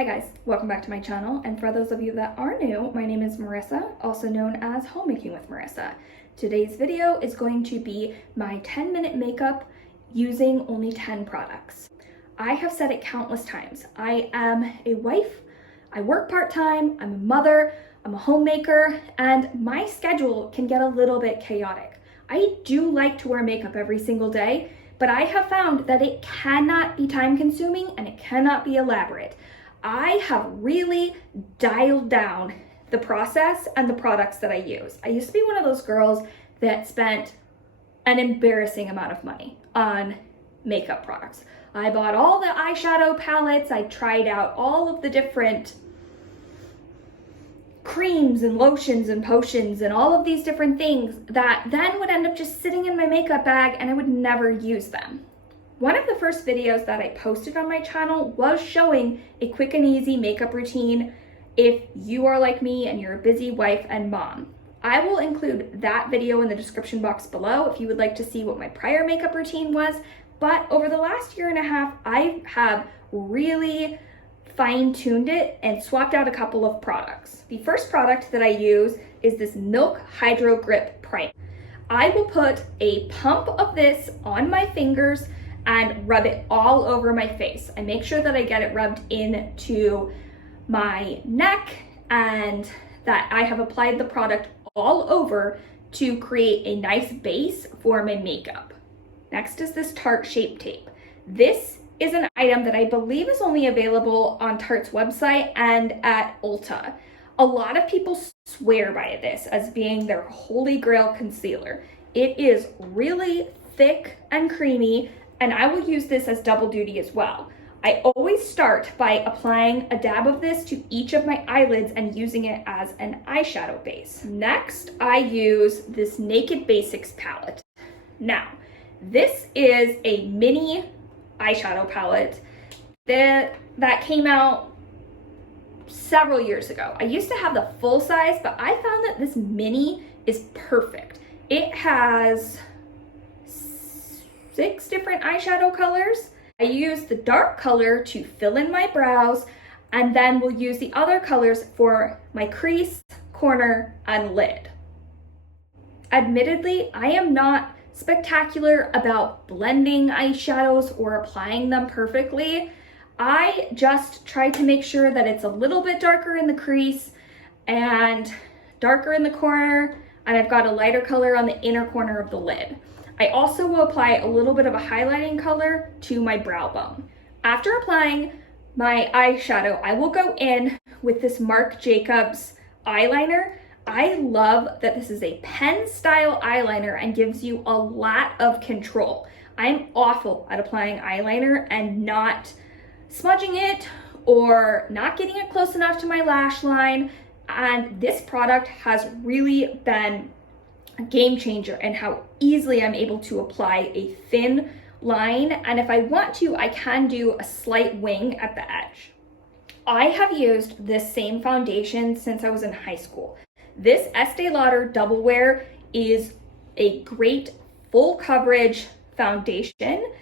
Hi guys, welcome back to my channel, and for those of you that are new, my name is Marissa, also known as Homemaking with Marissa. Today's video is going to be my 10-minute makeup using only 10 products. I have said it countless times. I am a wife, I work part-time, I'm a mother, I'm a homemaker, and my schedule can get a little bit chaotic. I do like to wear makeup every single day, but I have found that it cannot be time-consuming and it cannot be elaborate. I have really dialed down the process and the products that I use. I used to be one of those girls that spent an embarrassing amount of money on makeup products. I bought all the eyeshadow palettes, I tried out all of the different creams and lotions and potions and all of these different things that then would end up just sitting in my makeup bag and I would never use them. One of the first videos that I posted on my channel was showing a quick and easy makeup routine if you are like me and you're a busy wife and mom. I will include that video in the description box below if you would like to see what my prior makeup routine was, but over the last year and a half, I have really fine-tuned it and swapped out a couple of products. The first product that I use is this Milk Hydro Grip Primer. I will put a pump of this on my fingers and rub it all over my face. I make sure that I get it rubbed into my neck and that I have applied the product all over to create a nice base for my makeup. Next is this Tarte Shape Tape. This is an item that I believe is only available on Tarte's website and at Ulta. A lot of people swear by this as being their holy grail concealer. It is really thick and creamy, and I will use this as double duty as well. I always start by applying a dab of this to each of my eyelids and using it as an eyeshadow base. Next, I use this Naked Basics palette. Now, this is a mini eyeshadow palette that came out several years ago. I used to have the full size, but I found that this mini is perfect. It has 6 different eyeshadow colors. I use the dark color to fill in my brows, and then we'll use the other colors for my crease, corner, and lid. Admittedly, I am not spectacular about blending eyeshadows or applying them perfectly. I just try to make sure that it's a little bit darker in the crease and darker in the corner, and I've got a lighter color on the inner corner of the lid. I also will apply a little bit of a highlighting color to my brow bone. After applying my eyeshadow, I will go in with this Marc Jacobs eyeliner. I love that this is a pen style eyeliner and gives you a lot of control. I'm awful at applying eyeliner and not smudging it or not getting it close enough to my lash line, and this product has really been a game changer in how easily I'm able to apply a thin line, and if I want to, I can do a slight wing at the edge. I have used this same foundation since I was in high school. This Estee Lauder Double Wear is a great full coverage foundation,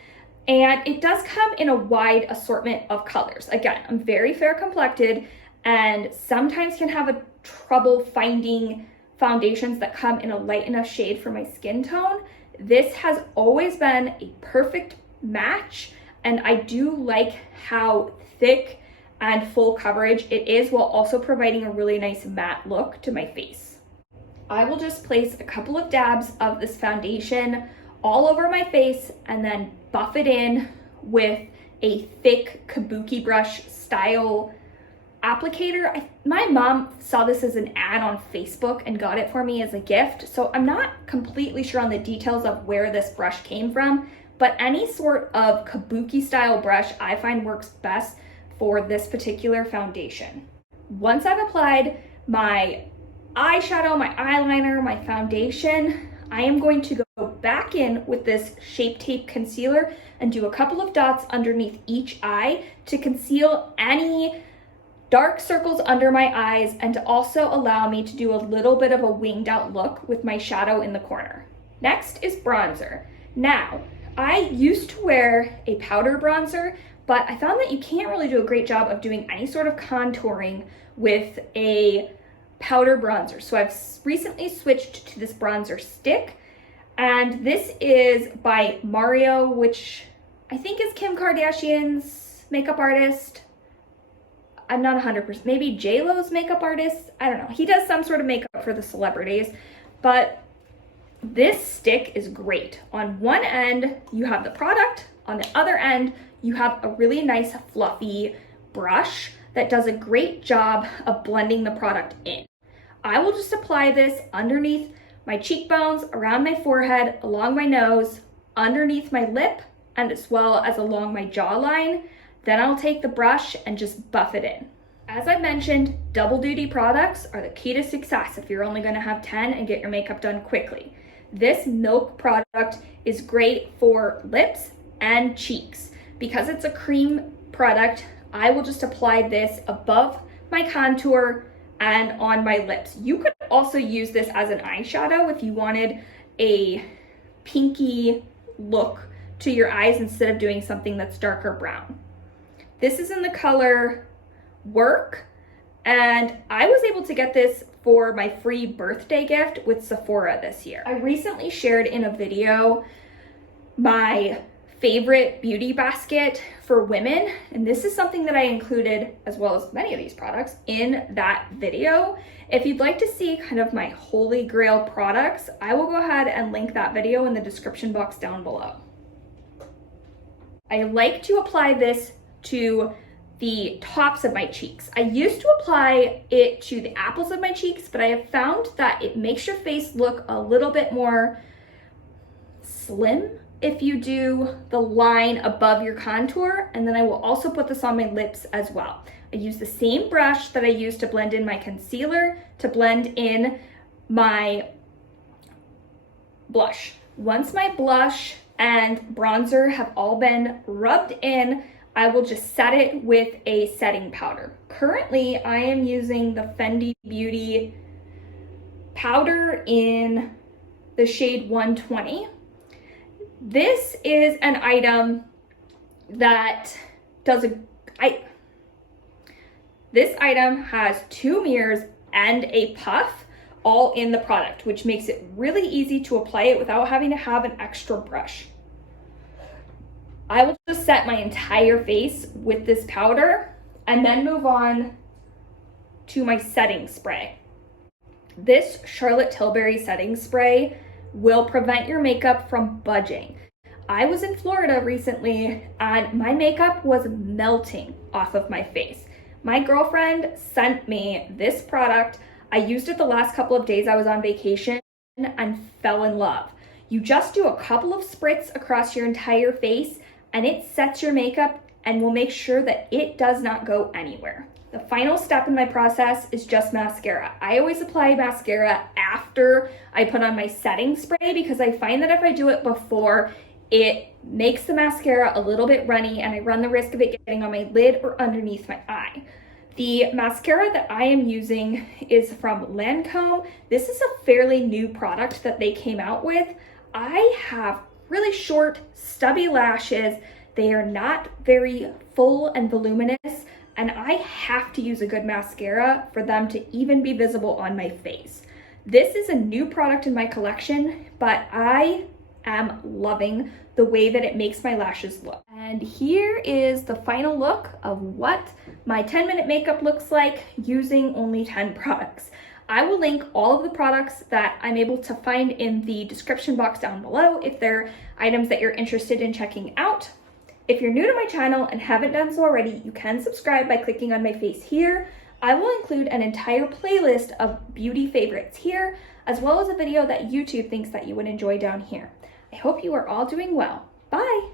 and it does come in a wide assortment of colors. Again, I'm very fair complected and sometimes can have a trouble finding foundations that come in a light enough shade for my skin tone. This has always been a perfect match, and I do like how thick and full coverage it is while also providing a really nice matte look to my face. I will just place a couple of dabs of this foundation all over my face and then buff it in with a thick kabuki brush style applicator. My mom saw this as an ad on Facebook and got it for me as a gift, so I'm not completely sure on the details of where this brush came from, but any sort of kabuki style brush I find works best for this particular foundation. Once I've applied my eyeshadow, my eyeliner, my foundation, I am going to go back in with this Shape Tape concealer and do a couple of dots underneath each eye to conceal any dark circles under my eyes and to also allow me to do a little bit of a winged out look with my shadow in the corner. Next is bronzer. Now, I used to wear a powder bronzer, but I found that you can't really do a great job of doing any sort of contouring with a powder bronzer. So I've recently switched to this bronzer stick, and this is by Mario, which I think is Kim Kardashian's makeup artist. I'm not 100%, maybe J-Lo's makeup artist. I don't know. He does some sort of makeup for the celebrities, but this stick is great. On one end, you have the product. On the other end, you have a really nice fluffy brush that does a great job of blending the product in. I will just apply this underneath my cheekbones, around my forehead, along my nose, underneath my lip, and as well as along my jawline. Then I'll take the brush and just buff it in. As I mentioned, double duty products are the key to success if you're only gonna have 10 and get your makeup done quickly. This Milk product is great for lips and cheeks. Because it's a cream product, I will just apply this above my contour and on my lips. You could also use this as an eyeshadow if you wanted a pinky look to your eyes instead of doing something that's darker brown. This is in the color Work, and I was able to get this for my free birthday gift with Sephora this year. I recently shared in a video my favorite beauty basket for women, and this is something that I included, as well as many of these products, in that video. If you'd like to see kind of my holy grail products, I will go ahead and link that video in the description box down below. I like to apply this to the tops of my cheeks. I used to apply it to the apples of my cheeks, but I have found that it makes your face look a little bit more slim if you do the line above your contour, and then I will also put this on my lips as well. I use the same brush that I used to blend in my concealer to blend in my blush. Once my blush and bronzer have all been rubbed in, I will just set it with a setting powder. Currently, I am using the Fendi Beauty powder in the shade 120. This is an item that does this item has 2 mirrors and a puff all in the product, which makes it really easy to apply it without having to have an extra brush. I will just set my entire face with this powder and then move on to my setting spray. This Charlotte Tilbury setting spray will prevent your makeup from budging. I was in Florida recently and my makeup was melting off of my face. My girlfriend sent me this product. I used it the last couple of days I was on vacation and fell in love. You just do a couple of spritz across your entire face and it sets your makeup and will make sure that it does not go anywhere. The final step in my process is just mascara. I always apply mascara after I put on my setting spray because I find that if I do it before, it makes the mascara a little bit runny and I run the risk of it getting on my lid or underneath my eye. The mascara that I am using is from Lancome. This is a fairly new product that they came out with. I have really short, stubby lashes. They are not very full and voluminous, and I have to use a good mascara for them to even be visible on my face. This is a new product in my collection, but I am loving the way that it makes my lashes look. And here is the final look of what my 10-minute makeup looks like using only 10 products. I will link all of the products that I'm able to find in the description box down below if they're items that you're interested in checking out. If you're new to my channel and haven't done so already, you can subscribe by clicking on my face here. I will include an entire playlist of beauty favorites here, as well as a video that YouTube thinks that you would enjoy down here. I hope you are all doing well. Bye!